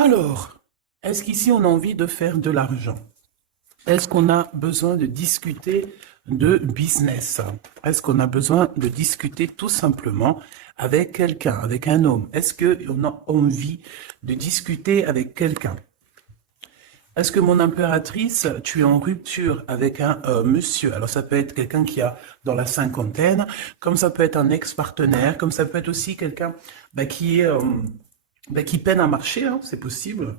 Alors, est-ce qu'ici on a envie de faire de l'argent? Est-ce qu'on a besoin de discuter de business? Est-ce qu'on a besoin de discuter tout simplement avec quelqu'un, avec un homme? Est-ce qu'on a envie de discuter avec quelqu'un? Est-ce que mon impératrice, tu es en rupture avec un monsieur? Alors ça peut être quelqu'un qui a dans la cinquantaine, comme ça peut être un ex-partenaire, comme ça peut être aussi quelqu'un qui peine à marcher, hein, c'est possible.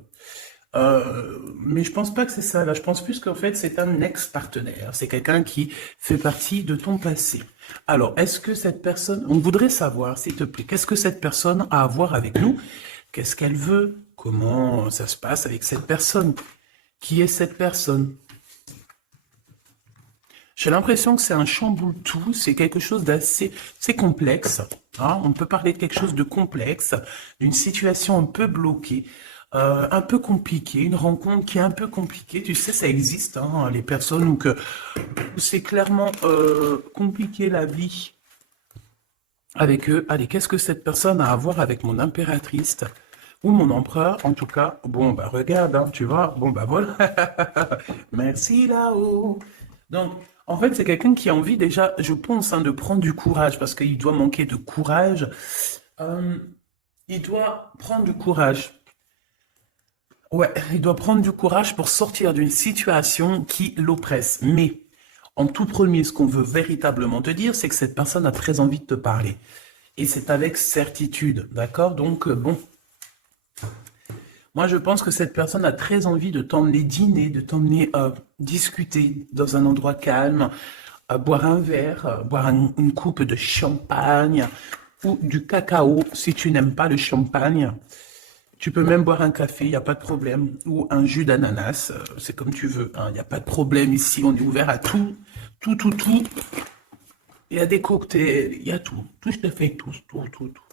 Mais je pense pas que c'est ça. Là, je pense plus qu'en fait, c'est un ex-partenaire. C'est quelqu'un qui fait partie de ton passé. Alors, est-ce que cette personne, on voudrait savoir, s'il te plaît, qu'est-ce que cette personne a à voir avec nous? Qu'est-ce qu'elle veut? Comment ça se passe avec cette personne? Qui est cette personne? J'ai l'impression que c'est un chamboule-tout, c'est quelque chose d'assez, c'est complexe, hein. On peut parler de quelque chose de complexe, d'une situation un peu bloquée, un peu compliquée, une rencontre qui est un peu compliquée. Tu sais, ça existe, hein, les personnes où c'est clairement compliqué la vie avec eux. Allez, qu'est-ce que cette personne a à voir avec mon impératrice ou mon empereur? En tout cas, bon, bah regarde, hein, tu vois, bon, bah voilà. Merci là-haut. Donc, en fait, c'est quelqu'un qui a envie déjà, je pense, hein, de prendre du courage, parce qu'il doit manquer de courage. Euh, il doit prendre du courage. Ouais, il doit prendre du courage pour sortir d'une situation qui l'oppresse. Mais, en tout premier, ce qu'on veut véritablement te dire, c'est que cette personne a très envie de te parler. Et c'est avec certitude, d'accord? Donc, bon, moi, je pense que cette personne a très envie de t'emmener dîner, de t'emmener discuter dans un endroit calme, boire un verre, boire une coupe de champagne ou du cacao si tu n'aimes pas le champagne. Tu peux même boire un café, il n'y a pas de problème, ou un jus d'ananas, c'est comme tu veux, hein, il n'y a pas de problème ici, on est ouvert à tout, tout, tout, tout. Il y a des cocktails, il y a tout, tout, je te fais tout, tout, tout, tout.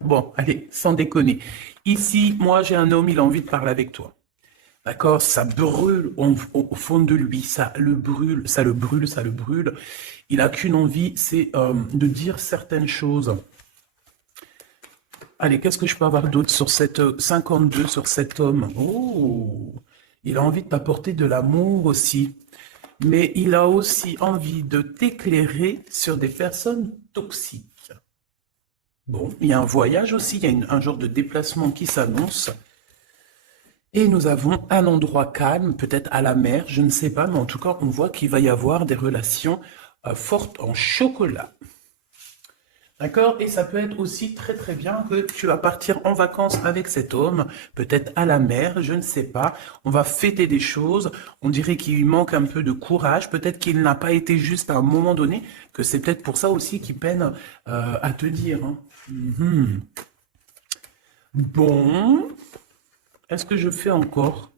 Bon, allez, sans déconner. Ici, moi, j'ai un homme, il a envie de parler avec toi. D'accord? Ça brûle au fond de lui, ça le brûle, ça le brûle, ça le brûle. Il n'a qu'une envie, c'est de dire certaines choses. Allez, qu'est-ce que je peux avoir d'autre sur cette 52, sur cet homme? Oh, il a envie de t'apporter de l'amour aussi. Mais il a aussi envie de t'éclairer sur des personnes toxiques. Bon, il y a un voyage aussi, il y a un genre de déplacement qui s'annonce. Et nous avons un endroit calme, peut-être à la mer, je ne sais pas, mais en tout cas, on voit qu'il va y avoir des relations fortes en chocolat. D'accord? Et ça peut être aussi très très bien que tu vas partir en vacances avec cet homme, peut-être à la mer, je ne sais pas. On va fêter des choses, on dirait qu'il lui manque un peu de courage, peut-être qu'il n'a pas été juste à un moment donné, que c'est peut-être pour ça aussi qu'il peine à te dire, hein. Mhm. Bon, est-ce que je fais encore?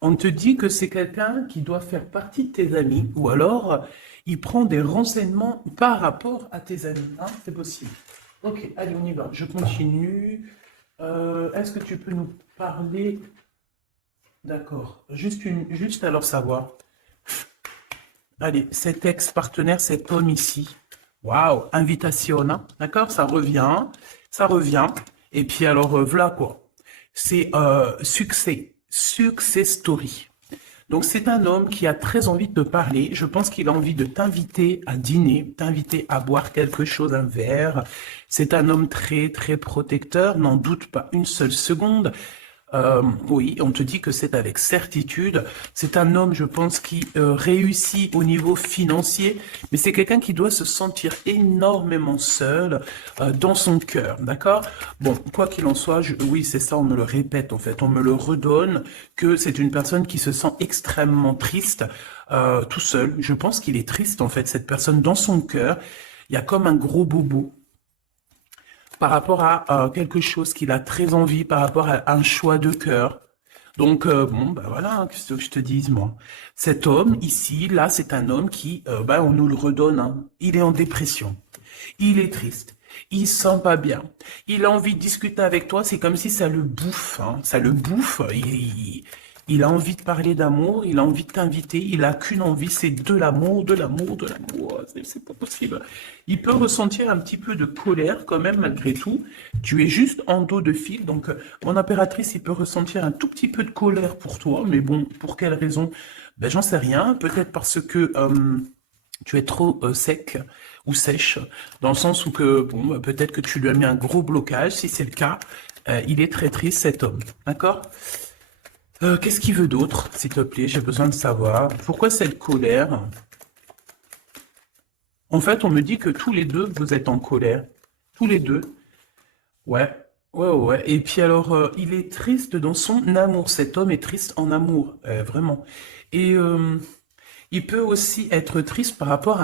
On te dit que c'est quelqu'un qui doit faire partie de tes amis, ou alors il prend des renseignements par rapport à tes amis, hein, c'est possible. Ok, allez, on y va. Je continue. Est-ce que tu peux nous parler? D'accord. Juste alors savoir. Allez, cet ex-partenaire, cet homme ici. Waouh, invitation, hein. D'accord, ça revient, ça revient. Et puis alors, voilà quoi. C'est succès, success story. Donc c'est un homme qui a très envie de te parler. Je pense qu'il a envie de t'inviter à dîner, t'inviter à boire quelque chose, un verre. C'est un homme très très protecteur, n'en doute pas une seule seconde. Oui, on te dit que c'est avec certitude. C'est un homme, je pense, qui réussit au niveau financier, mais c'est quelqu'un qui doit se sentir énormément seul dans son cœur, d'accord? Bon, quoi qu'il en soit, oui, c'est ça, on me le répète en fait, on me le redonne, que c'est une personne qui se sent extrêmement triste, tout seul. Je pense qu'il est triste en fait, cette personne dans son cœur. Il y a comme un gros bobo par rapport à quelque chose qu'il a très envie, par rapport à un choix de cœur. Donc, bon, bah voilà, hein, qu'est-ce que je te dise, moi. Cet homme, ici, là, c'est un homme qui, bah, on nous le redonne, hein. Il est en dépression. Il est triste. Il se sent pas bien. Il a envie de discuter avec toi. C'est comme si ça le bouffe, hein. Ça le bouffe. Il a envie de parler d'amour, il a envie de t'inviter, il a qu'une envie, c'est de l'amour, de l'amour, de l'amour. C'est pas possible. Il peut ressentir un petit peu de colère quand même malgré tout. Tu es juste en dos de fil, donc mon impératrice, il peut ressentir un tout petit peu de colère pour toi, mais bon, pour quelle raison? Ben j'en sais rien. Peut-être parce que tu es trop sec ou sèche, dans le sens où que bon, bah, peut-être que tu lui as mis un gros blocage. Si c'est le cas, il est très triste cet homme, d'accord? Qu'est-ce qu'il veut d'autre, s'il te plaît? J'ai besoin de savoir. Pourquoi cette colère? En fait, on me dit que tous les deux, vous êtes en colère. Tous les deux. Ouais. Ouais, ouais. Ouais. Et puis alors, il est triste dans son amour. Cet homme est triste en amour, vraiment. Et il peut aussi être triste par rapport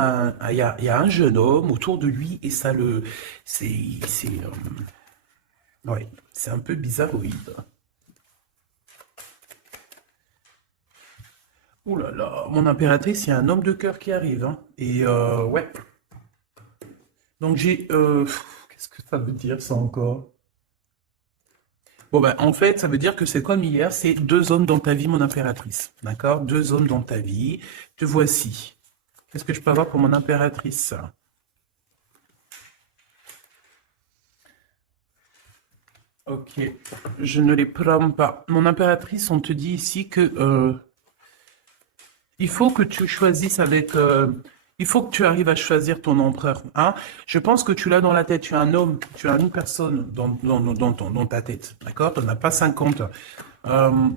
il y a un jeune homme autour de lui et ça le, ouais, c'est un peu bizarroïde. Ouh là là, mon impératrice, il y a un homme de cœur qui arrive, hein. Et ouais. Donc j'ai, qu'est-ce que ça veut dire ça encore? Bon ben, en fait, ça veut dire que c'est comme hier, c'est deux hommes dans ta vie, mon impératrice. D'accord? Deux hommes dans ta vie. Te voici. Qu'est-ce que je peux avoir pour mon impératrice? Ok, je ne les prends pas. Mon impératrice, on te dit ici que il faut que tu choisisses avec. Il faut que tu arrives à choisir ton empereur. Hein? Je pense que tu l'as dans la tête. Tu as un homme, tu as une personne dans ta tête. D'accord? Tu n'en as pas 50.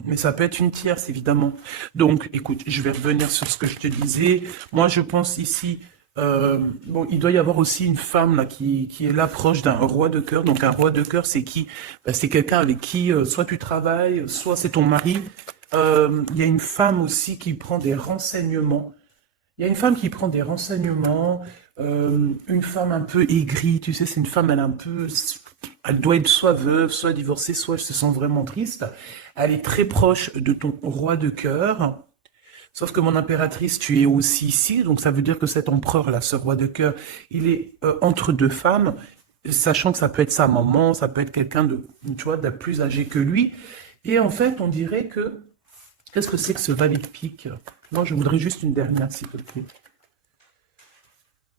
Mais ça peut être une tierce, évidemment. Donc, écoute, je vais revenir sur ce que je te disais. Moi, je pense ici. Bon, il doit y avoir aussi une femme là qui est là proche d'un roi de cœur. Donc un roi de cœur, c'est qui? Ben, c'est quelqu'un avec qui soit tu travailles, soit c'est ton mari. Il y a une femme aussi qui prend des renseignements. Il y a une femme qui prend des renseignements, une femme un peu aigrie, tu sais, c'est une femme, elle est un peu, elle doit être soit veuve, soit divorcée, soit elle se sent vraiment triste. Elle est très proche de ton roi de cœur. Sauf que mon impératrice, tu es aussi ici, donc ça veut dire que cet empereur-là, ce roi de cœur, il est entre deux femmes, sachant que ça peut être sa maman, ça peut être quelqu'un de, tu vois, de plus âgé que lui. Et en fait, on dirait que qu'est-ce que c'est que ce valet de pique? Moi, je voudrais juste une dernière, s'il te plaît.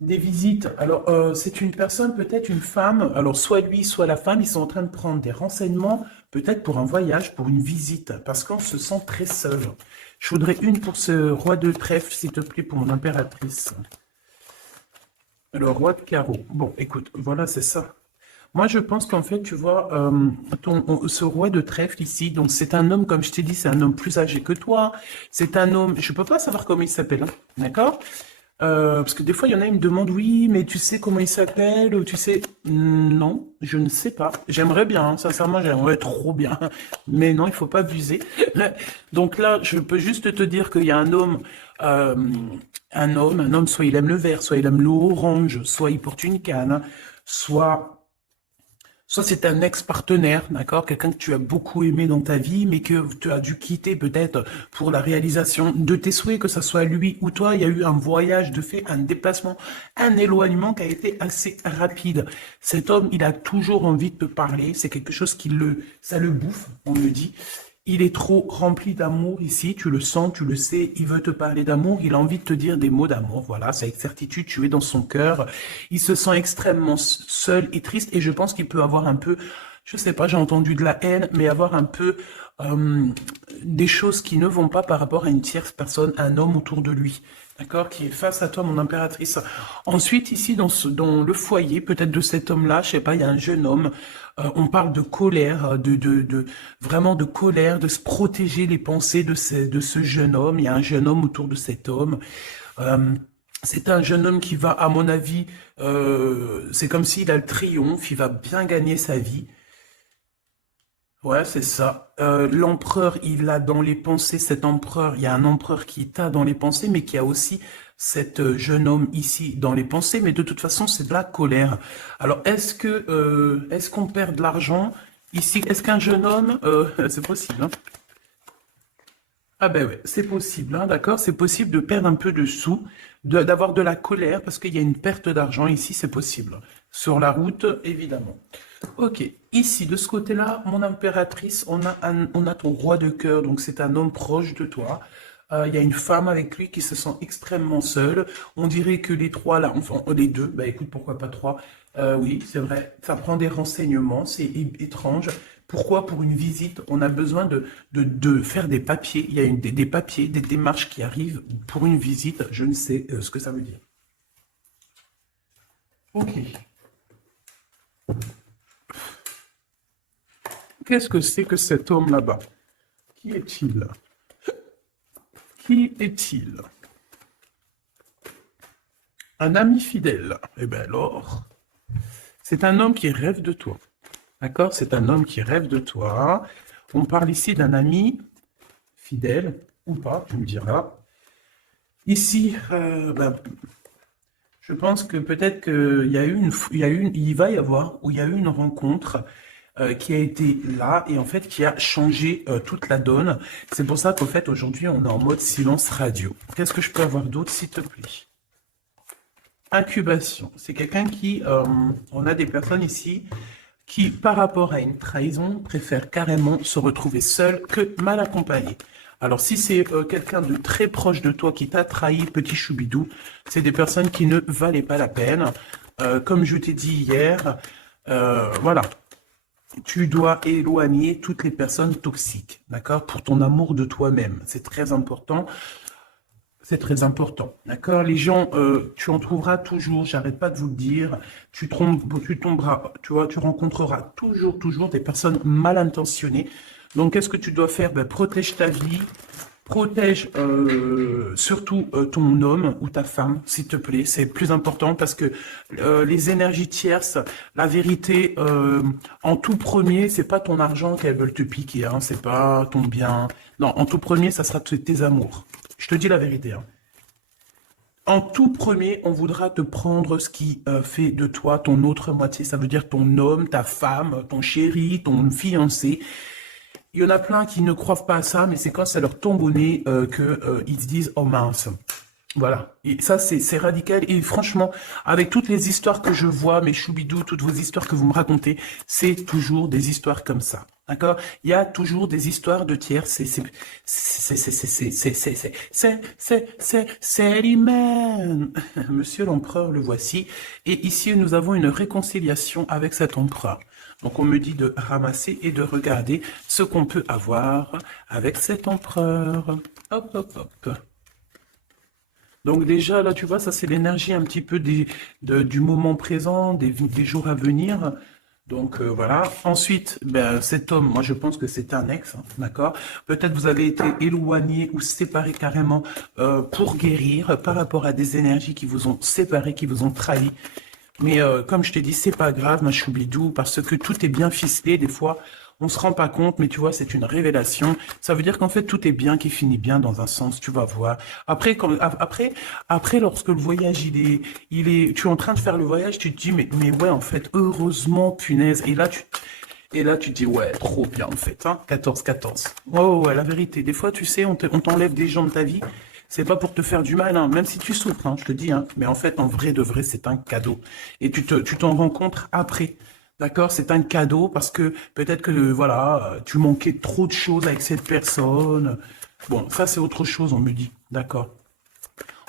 Des visites. Alors, c'est une personne, peut-être une femme. Alors, soit lui, soit la femme, ils sont en train de prendre des renseignements, peut-être pour un voyage, pour une visite, parce qu'on se sent très seul. Je voudrais une pour ce roi de trèfle, s'il te plaît, pour mon impératrice. Le roi de carreau. Bon, écoute, voilà, c'est ça. Moi, je pense qu'en fait, tu vois, ce roi de trèfle ici, donc c'est un homme, comme je t'ai dit, c'est un homme plus âgé que toi. C'est un homme, je peux pas savoir comment il s'appelle, hein, d'accord? Parce que des fois, il y en a, ils me demandent, oui, mais tu sais comment il s'appelle, ou tu sais, non, je ne sais pas. J'aimerais bien, hein, sincèrement, j'aimerais trop bien, mais non, il faut pas abuser. Donc là, je peux juste te dire qu'il y a euh, un homme, soit il aime le vert, soit il aime l'orange, soit il porte une canne, soit soit c'est un ex-partenaire, d'accord, quelqu'un que tu as beaucoup aimé dans ta vie, mais que tu as dû quitter peut-être pour la réalisation de tes souhaits, que ce soit lui ou toi, il y a eu un voyage de fait, un déplacement, un éloignement qui a été assez rapide. Cet homme, il a toujours envie de te parler, c'est quelque chose ça le bouffe, on me dit. Il est trop rempli d'amour ici, tu le sens, tu le sais, il veut te parler d'amour, il a envie de te dire des mots d'amour, voilà, c'est avec certitude, tu es dans son cœur. Il se sent extrêmement seul et triste et je pense qu'il peut avoir un peu, je sais pas, j'ai entendu de la haine, mais avoir un peu euh, des choses qui ne vont pas par rapport à une tierce personne, un homme autour de lui. D'accord, qui est face à toi, mon impératrice. Ensuite, ici, dans le foyer, peut-être de cet homme-là, je sais pas, il y a un jeune homme. On parle de colère, vraiment de colère, de se protéger les pensées de ce jeune homme. Il y a un jeune homme autour de cet homme. Euh, c'est un jeune homme qui va, à mon avis, c'est comme s'il a le triomphe, il va bien gagner sa vie. Ouais, c'est ça. L'empereur, il a dans les pensées, cet empereur, il y a un empereur qui t'a dans les pensées, mais qui a aussi cet jeune homme ici dans les pensées, mais de toute façon, c'est de la colère. Alors, est-ce qu'on perd de l'argent ici? Est-ce qu'un jeune homme, c'est possible, hein? Ah ben ouais, c'est possible, hein, d'accord? C'est possible de perdre un peu de sous, d'avoir de la colère parce qu'il y a une perte d'argent ici, c'est possible. Sur la route, évidemment. Ok, ici, de ce côté-là, mon impératrice, on a ton roi de cœur, donc c'est un homme proche de toi. Il y a une femme avec lui qui se sent extrêmement seule. On dirait que les trois là, enfin les deux, bah écoute, pourquoi pas trois? Oui, c'est vrai, ça prend des renseignements, c'est étrange. Pourquoi pour une visite, on a besoin de faire des papiers? Il y a des papiers, des démarches qui arrivent pour une visite, je ne sais ce que ça veut dire. Ok. Qu'est-ce que c'est que cet homme là-bas? Qui est-il? Qui est-il? Un ami fidèle. Eh bien alors, c'est un homme qui rêve de toi. D'accord? C'est un homme qui rêve de toi. On parle ici d'un ami fidèle, ou pas, tu me diras. Ici, je pense que peut-être il va y avoir, ou il y a eu une rencontre qui a été là et en fait qui a changé toute la donne. C'est pour ça qu'en fait aujourd'hui on est en mode silence radio. Qu'est-ce que je peux avoir d'autre s'il te plaît? Incubation. C'est quelqu'un qui, on a des personnes ici qui, par rapport à une trahison, préfèrent carrément se retrouver seul que mal accompagné. Alors si c'est quelqu'un de très proche de toi qui t'a trahi, petit choubidou, c'est des personnes qui ne valaient pas la peine. Comme je t'ai dit hier, voilà, tu dois éloigner toutes les personnes toxiques, d'accord, pour ton amour de toi-même. C'est très important. C'est très important, d'accord? Les gens, tu en trouveras toujours, j'arrête pas de vous le dire, tu tomberas, tu vois, tu rencontreras toujours des personnes mal intentionnées. Donc, qu'est-ce que tu dois faire? Ben, protège ta vie, protège surtout ton homme ou ta femme, s'il te plaît. C'est plus important parce que les énergies tierces, la vérité, en tout premier, c'est pas ton argent qu'elles veulent te piquer, hein, c'est pas ton bien. Non, en tout premier, ça sera tes amours. Je te dis la vérité, hein. En tout premier, on voudra te prendre ce qui fait de toi ton autre moitié. Ça veut dire ton homme, ta femme, ton chéri, ton fiancé. Il y en a plein qui ne croient pas à ça, mais c'est quand ça leur tombe au nez qu'ils se disent « Oh mince ». Voilà. Et ça, c'est radical. Et franchement, avec toutes les histoires que je vois, mes choubidous, toutes vos histoires que vous me racontez, c'est toujours des histoires comme ça. D'accord? Il y a toujours des histoires de tiers. C'est l'humain. Monsieur l'empereur, le voici. Et ici, nous avons une réconciliation avec cet empereur. Donc, on me dit de ramasser et de regarder ce qu'on peut avoir avec cet empereur. Hop, hop, hop. Donc déjà, là, tu vois, ça c'est l'énergie un petit peu du moment présent, des jours à venir. Donc voilà. Ensuite, ben, cet homme, moi je pense que c'est un ex, hein, d'accord? Peut-être vous avez été éloigné ou séparé carrément pour guérir par rapport à des énergies qui vous ont séparé, qui vous ont trahi. Mais comme je t'ai dit, c'est pas grave, ma choubidou, parce que tout est bien ficelé. Des fois, on se rend pas compte, mais tu vois, c'est une révélation. Ça veut dire qu'en fait, tout est bien, qui finit bien dans un sens, tu vas voir. Après, lorsque le voyage, tu es en train de faire le voyage, tu te dis, mais ouais, en fait, heureusement, punaise. Et là, tu te dis, ouais, trop bien, en fait, hein, 14-14. Ouais, ouais, ouais, la vérité. Des fois, tu sais, on t'enlève des gens de ta vie. C'est pas pour te faire du mal, hein, même si tu souffres, hein, je te dis, hein. Mais en fait, en vrai de vrai, c'est un cadeau. Et tu t'en rends compte après. D'accord? C'est un cadeau parce que peut-être que, voilà, tu manquais trop de choses avec cette personne. Bon, ça, c'est autre chose, on me dit. D'accord?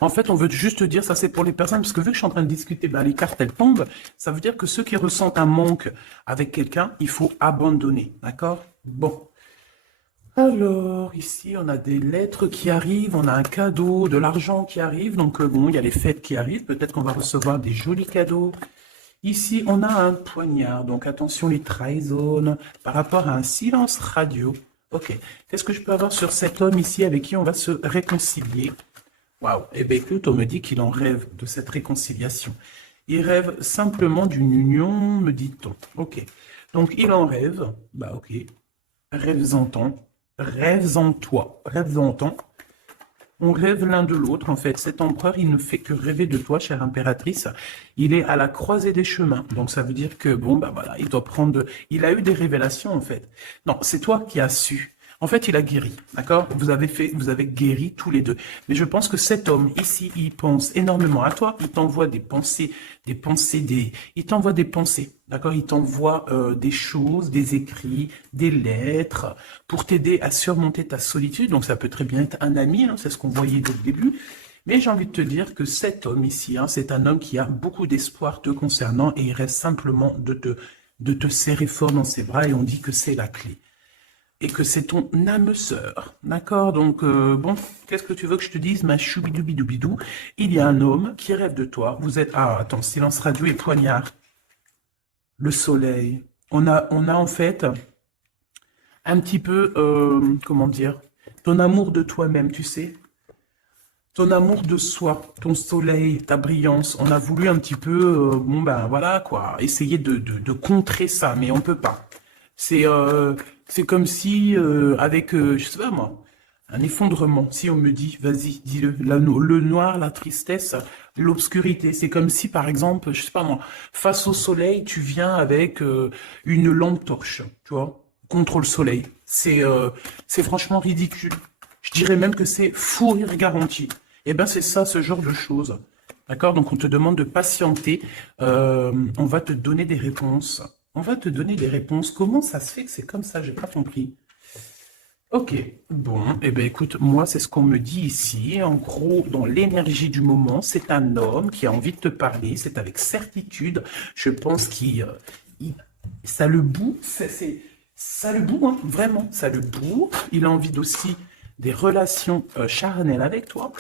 En fait, on veut juste te dire, ça c'est pour les personnes, parce que vu que je suis en train de discuter, ben, les cartes, elles tombent. Ça veut dire que ceux qui ressentent un manque avec quelqu'un, il faut abandonner. D'accord? Bon. Alors, ici, on a des lettres qui arrivent, on a un cadeau, de l'argent qui arrive. Donc, bon, il y a les fêtes qui arrivent. Peut-être qu'on va recevoir des jolis cadeaux. Ici, on a un poignard. Donc, attention, les trahisons par rapport à un silence radio. Ok. Qu'est-ce que je peux avoir sur cet homme ici avec qui on va se réconcilier? Waouh. Eh bien, écoute, on me dit qu'il en rêve de cette réconciliation. Il rêve simplement d'une union, me dit-on. Ok. Donc, il en rêve. Bah, ok. Rêves-en-temps. Rêves en toi, rêves en temps. On rêve l'un de l'autre, en fait. Cet empereur, il ne fait que rêver de toi, chère impératrice. Il est à la croisée des chemins. Donc, ça veut dire que, bon, bah voilà, il doit prendre... Il a eu des révélations, en fait. Non, c'est toi qui as su. En fait, il a guéri, d'accord? Vous avez guéri tous les deux. Mais je pense que cet homme ici, il pense énormément à toi. Il t'envoie il t'envoie des pensées, d'accord? Il t'envoie des choses, des écrits, des lettres pour t'aider à surmonter ta solitude. Donc, ça peut très bien être un ami, hein, c'est ce qu'on voyait dès le début. Mais j'ai envie de te dire que cet homme ici, hein, c'est un homme qui a beaucoup d'espoir te concernant et il reste simplement de te serrer fort dans ses bras et on dit que c'est la clé. Et que c'est ton âme sœur, d'accord? Donc, bon, qu'est-ce que tu veux que je te dise, ma choubidoubidou? Il y a un homme qui rêve de toi. Vous êtes... Ah, attends, silence radio et poignard. Le soleil. On a en fait un petit peu, comment dire, ton amour de toi-même, tu sais? Ton amour de soi, ton soleil, ta brillance. On a voulu un petit peu, bon ben voilà quoi, essayer de contrer ça, mais on peut pas. C'est comme si, avec, je sais pas moi, un effondrement, si on me dit, vas-y, dis-le, le noir, la tristesse, l'obscurité, c'est comme si, par exemple, je sais pas moi, face au soleil, tu viens avec une lampe torche, tu vois, contre le soleil. C'est franchement ridicule. Je dirais même que c'est fou rire garanti. Eh ben, c'est ça, ce genre de choses. D'accord? Donc, on te demande de patienter. On va te donner des réponses. On va te donner des réponses. Comment ça se fait que c'est comme ça? J'ai pas compris. Ok, bon, eh ben écoute, moi c'est ce qu'on me dit ici. En gros, dans l'énergie du moment, c'est un homme qui a envie de te parler. C'est avec certitude. Je pense ça le boue. Ça le boue, hein, vraiment, ça le boue. Il a envie aussi des relations charnelles avec toi.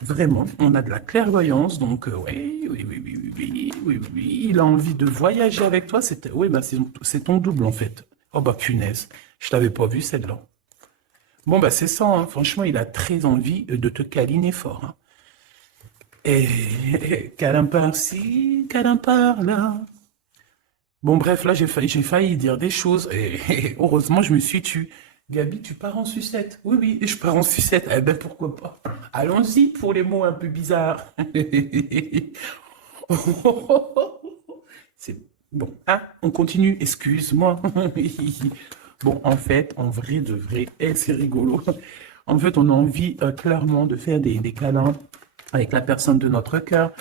Vraiment, on a de la clairvoyance, donc oui, il a envie de voyager avec toi. Oui, bah, c'est ton double en fait. Oh bah punaise, je t'avais pas vu celle-là. Bon bah c'est ça, hein. Franchement, il a très envie de te câliner fort, hein. Et câlin par-ci, câlin par-là. Bon bref, là j'ai failli dire des choses et heureusement je me suis tu. Gabi, tu pars en sucette? Oui, oui, je pars en sucette. Eh ben pourquoi pas? Allons-y pour les mots un peu bizarres. C'est bon, hein, on continue, excuse-moi. Bon, en fait, en vrai de vrai, c'est rigolo. En fait, on a envie clairement de faire des câlins avec la personne de notre cœur.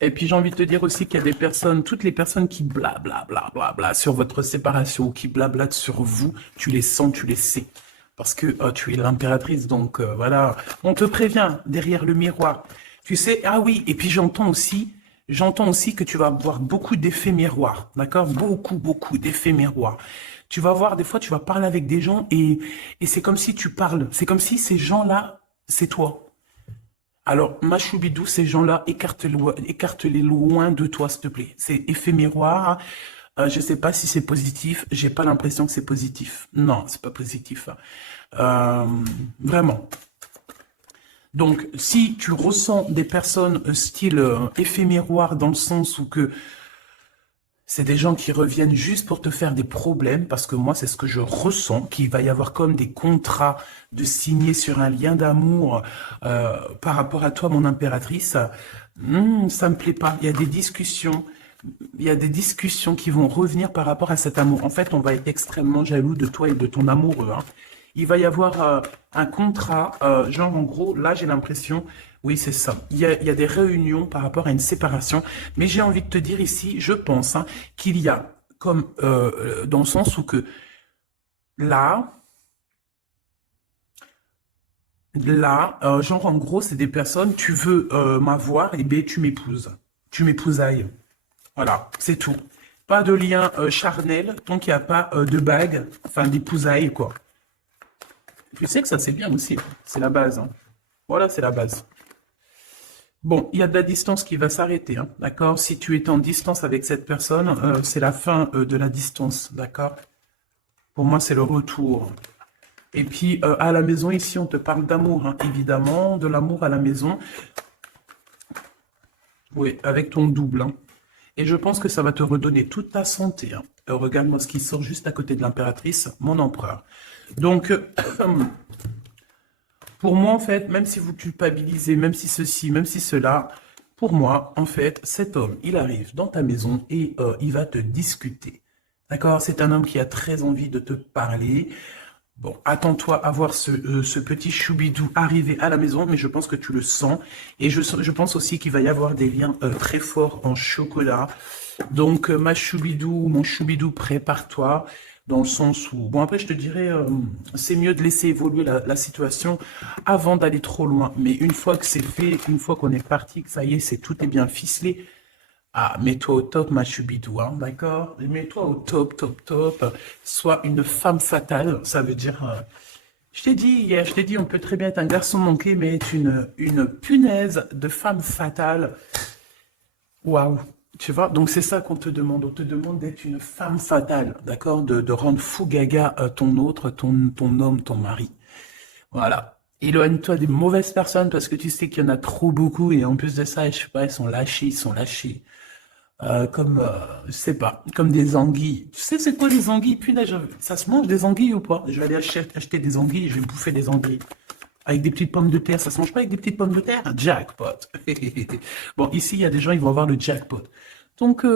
Et puis j'ai envie de te dire aussi qu'il y a des personnes, toutes les personnes qui blabla sur votre séparation, qui blablatent sur vous, tu les sens, tu les sais. Parce que tu es l'impératrice, donc voilà, on te prévient derrière le miroir. Tu sais, ah oui, et puis j'entends aussi que tu vas avoir beaucoup d'effets miroirs, d'accord? Beaucoup d'effets miroirs. Tu vas voir, des fois, tu vas parler avec des gens et c'est comme si tu parles, c'est comme si ces gens-là, c'est toi. Alors, ma choubidou, ces gens-là, écarte-les loin de toi, s'il te plaît. C'est effet miroir. Je sais pas si c'est positif. J'ai pas l'impression que c'est positif. Non, c'est pas positif. Euh, Vraiment. Donc, si tu ressens des personnes style effet miroir dans le sens où que c'est des gens qui reviennent juste pour te faire des problèmes, parce que moi, c'est ce que je ressens, qu'il va y avoir comme des contrats de signer sur un lien d'amour par rapport à toi, mon impératrice. Ça me plaît pas. Il y a des discussions qui vont revenir par rapport à cet amour. En fait, on va être extrêmement jaloux de toi et de ton amoureux, hein. Il va y avoir un contrat, genre en gros, là j'ai l'impression, oui c'est ça, il y a des réunions par rapport à une séparation, mais j'ai envie de te dire ici, je pense, hein, qu'il y a comme, dans le sens où que là, genre en gros c'est des personnes, tu veux m'avoir, et bien tu m'épousailles, voilà, c'est tout. Pas de lien charnel, tant qu'il n'y a pas de bague, enfin d'épousailles quoi. Tu sais que ça, c'est bien aussi. C'est la base, hein. Voilà, c'est la base. Bon, il y a de la distance qui va s'arrêter, hein, d'accord? Si tu es en distance avec cette personne, c'est la fin de la distance, d'accord? Pour moi, c'est le retour. Et puis, à la maison, ici, on te parle d'amour, hein, évidemment, de l'amour à la maison. Oui, avec ton double, hein. Et je pense que ça va te redonner toute ta santé, hein. Regarde-moi ce qui sort juste à côté de l'impératrice, mon empereur. Donc, pour moi, en fait, même si vous culpabilisez, même si ceci, même si cela, pour moi, en fait, cet homme, il arrive dans ta maison et il va te discuter. D'accord? C'est un homme qui a très envie de te parler. Bon, attends-toi à voir ce petit choubidou arriver à la maison, mais je pense que tu le sens. Et je pense aussi qu'il va y avoir des liens très forts en chocolat. Donc, ma choubidou, mon choubidou, prépare-toi. Dans le sens où, bon, après, je te dirais, c'est mieux de laisser évoluer la situation avant d'aller trop loin. Mais une fois que c'est fait, une fois qu'on est parti, que ça y est, tout est bien ficelé, ah, mets-toi au top, ma choubidou, hein, d'accord? Mets-toi au top, top, top. Sois une femme fatale, ça veut dire, je t'ai dit hier, je t'ai dit, on peut très bien être un garçon manqué, mais être une punaise de femme fatale. Waouh! Tu vois, donc c'est ça qu'on te demande. On te demande d'être une femme fatale, d'accord? De rendre fou gaga ton autre, ton homme, ton mari. Voilà. Éloigne-toi des mauvaises personnes parce que tu sais qu'il y en a trop beaucoup et en plus de ça, je sais pas, ils sont lâchés, ils sont lâchés. Comme, je sais pas, comme des anguilles. Tu sais c'est quoi les anguilles? Punaise, ça se mange des anguilles ou pas? Je vais aller acheter des anguilles, je vais bouffer des anguilles. Avec des petites pommes de terre, ça se mange pas avec des petites pommes de terre? Jackpot. Bon, ici, il y a des gens, ils vont avoir le jackpot. Donc,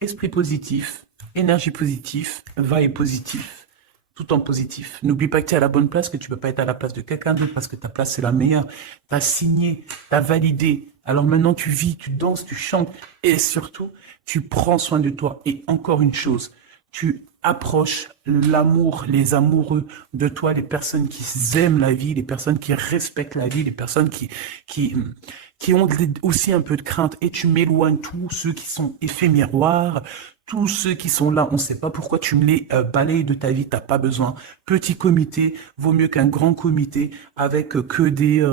esprit positif, énergie positive, vibe positif, tout en positif. N'oublie pas que tu es à la bonne place, que tu peux pas être à la place de quelqu'un d'autre parce que ta place c'est la meilleure. Tu as signé, tu as validé. Alors maintenant tu vis, tu danses, tu chantes et surtout tu prends soin de toi. Et encore une chose, tu approches l'amour, les amoureux de toi, les personnes qui aiment la vie, les personnes qui respectent la vie, les personnes qui, qui ont aussi un peu de crainte. Et tu m'éloignes tous ceux qui sont effets miroirs, tous ceux qui sont là, on ne sait pas pourquoi tu me les balayes de ta vie, t'as pas besoin. Petit comité vaut mieux qu'un grand comité avec que des